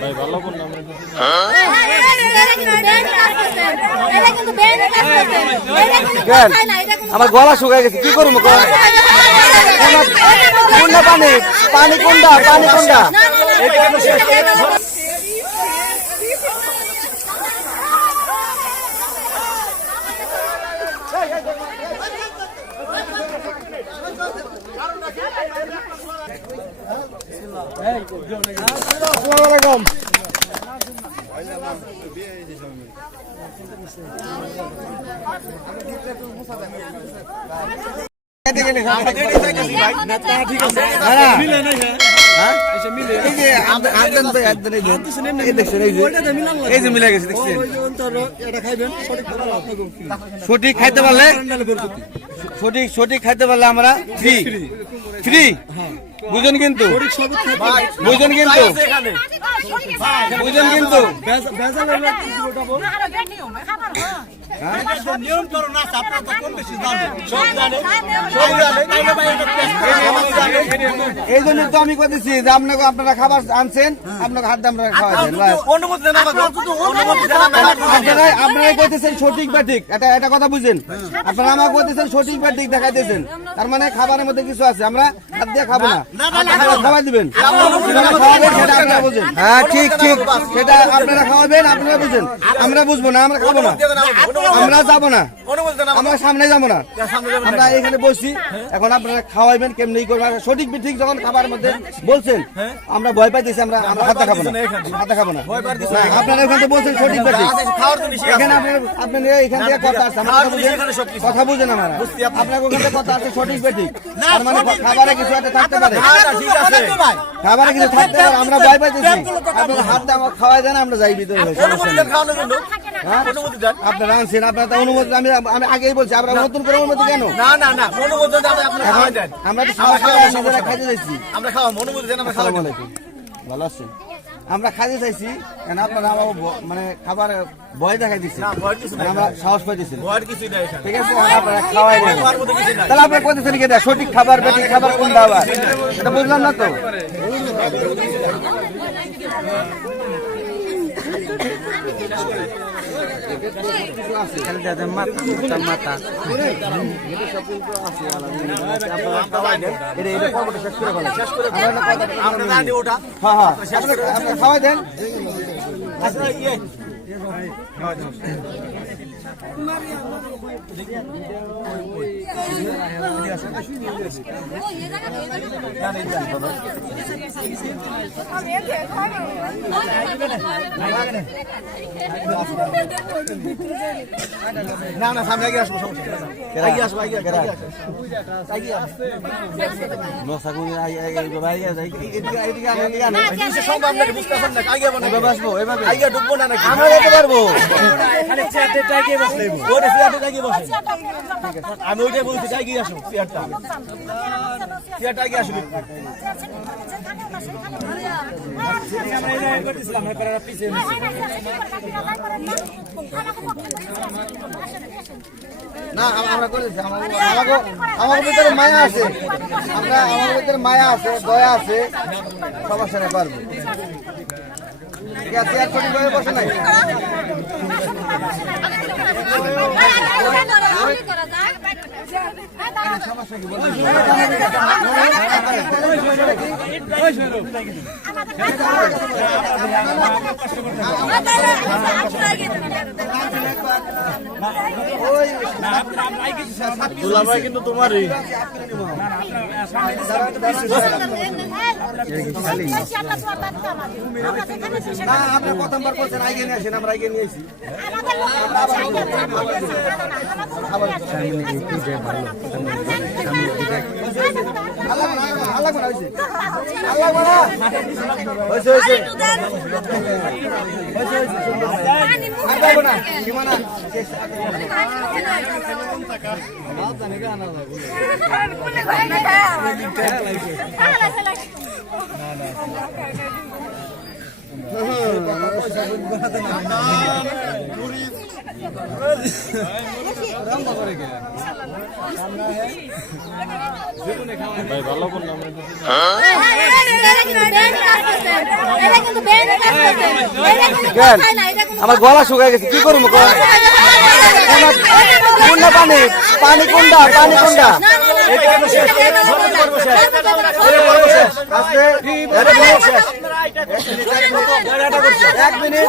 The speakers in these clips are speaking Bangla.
ভাই ভালো করলাম আমার গলা শুকায় গেছে, কি করবো? কোনটা পানি? পানি কোনটা? পানি কোনটা? সঠিক খাইতে পারলে সঠিক খাইতে পারলে আমরা ফ্রি ফ্রি বুঝুন কিন্তু বুঝুন কিন্তু বুঝুন কিন্তু এই জন্য তো আমি বলতেছি যে আপনারা খাবার আনছেন, আপনাকে হাত দিয়ে আপনারা খাওয়াচ্ছেন। আপনারা বলতেছেন সঠিক বা ঠিক, এটা কথা বুঝেন। আপনারা আমাকে বলতেছেন সঠিক বা ঠিক দেখাইতেছেন, তার মানে খাবারের মধ্যে কিছু আছে, আমরা হাত দিয়ে খাবো না, খাবার দিবেন, সেটা আপনারা বুঝেন। হ্যাঁ ঠিক ঠিক, সেটা আপনারা খাওয়াবেন, আপনারা বুঝেন। আমরা বুঝবো না, আমরা খাবো না, আমরা যাবো না, আমরা সামনে যাবো না, আমরা এখানে বসছি। এখন আপনারা খাওয়াইবেন কেমনি করবেন, সঠিক ঠিক যখন খাবারের মধ্যে বলছেন আমরা ভয় পাইতেছি, আমরা হাতে খাবো না, হাতে খাবো না। আপনারা ওখানে বলছেন সঠিক বা ঠিক, এখানে আপনারা এখান থেকে কথা আসছে, কথা বুঝেন আমরা, আপনার ওখান থেকে কথা আছে সঠিক বা ঠিক, তার মানে খাবারে কিছু একটা থাকতে পারে, খাবারে কিছু থাকতে পারে, আমরা ভয় পাইতেছি। আপনারা হাত দিয়ে আমাকে খাওয়াই দেন, আমরা যাই ভিতরে। আপনারা আনছেন, আপনার অনুমতি আমি আগেই বলছি, আমরা নতুন করে অনুমতি কেন? আমরা তো খাইতে চাইছি, ভালো আছেন, আমরা খাইতে চাইছি, কেন আপনারা মানে খাবার ভয় দেখাই দিচ্ছি, আমরা সাহস পাইতেছি, ঠিক আছে? আপনারা খাওয়াই দেন, তাহলে আপনারা করতেছেন কি? সঠিক খাবার বেঠিক খাবার কোনটা আবার এটা বুঝলাম না তো। খাওয়াই দেন, না না সামনে আগে আসবো, আগে আসবো, আগে ঢুকবো না, আমরা যেতে পারবো, আমি ওইটাই বলছি, আগে আসো, চেয়ারটা আগে আসো। না আমরা করেছি, আমার ভিতরে মায়া আছে, আমার ভিতরে মায়া আছে, দয়া আছে, সমস্যা নেই, পারবো। ঠিক আছে, আর ছোট ভাবে বসে নাই, কিন্তু তোমারই আপনার প্রথমবার করছেন, আগে নিয়ে আসেন, আমরা আগে নিয়েছি। ভাই ভালো করলাম আমার গলা শুকায় গেছে, কি করবো? কোনটা পানি? পানি কোনটা? পানি কোনটা? এক মিনিট,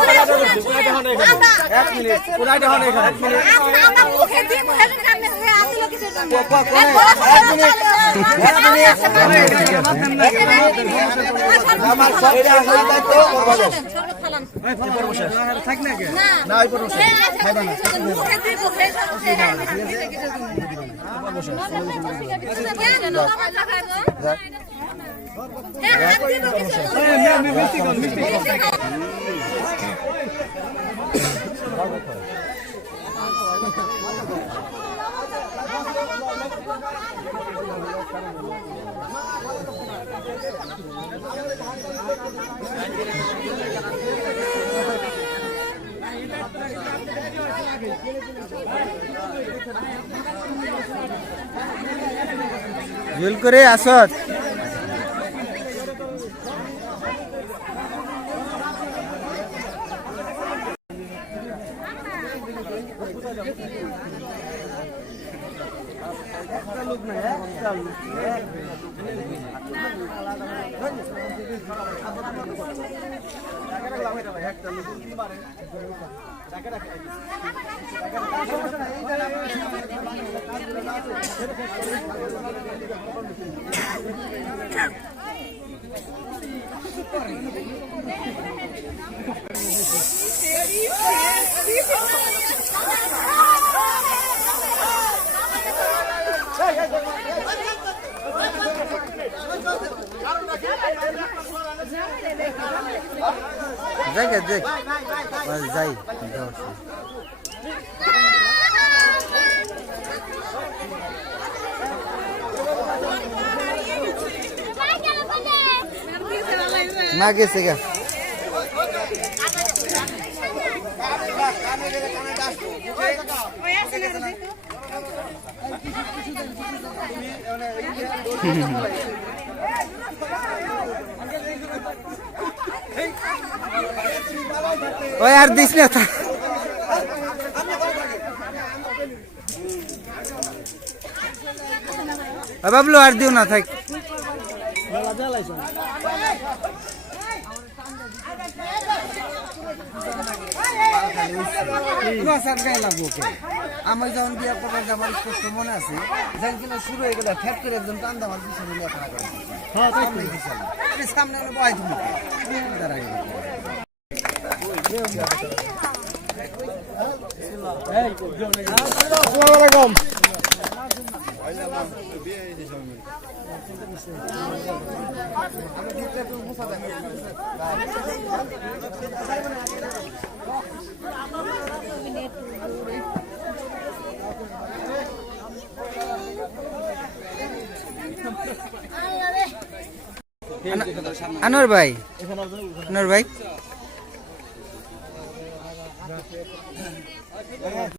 আমার সবটা আসলে দায়িত্ব জুল করে আসত। দেখ দেখ যাই মা গেছে গা। ওই আর দিস না বাবলু, আর দিও না থাক। আমার যখন বিয়ে করার আমার স্পষ্ট মনে আছে, যখন কিনা শুরু হয়ে গেল ফ্যাট করে একজন টান আমার পিছনে নিয়ে খারাপ করে সামনে বয় তুমি দাঁড়াই আনোয়ার ভাই, আনোয়ার ভাই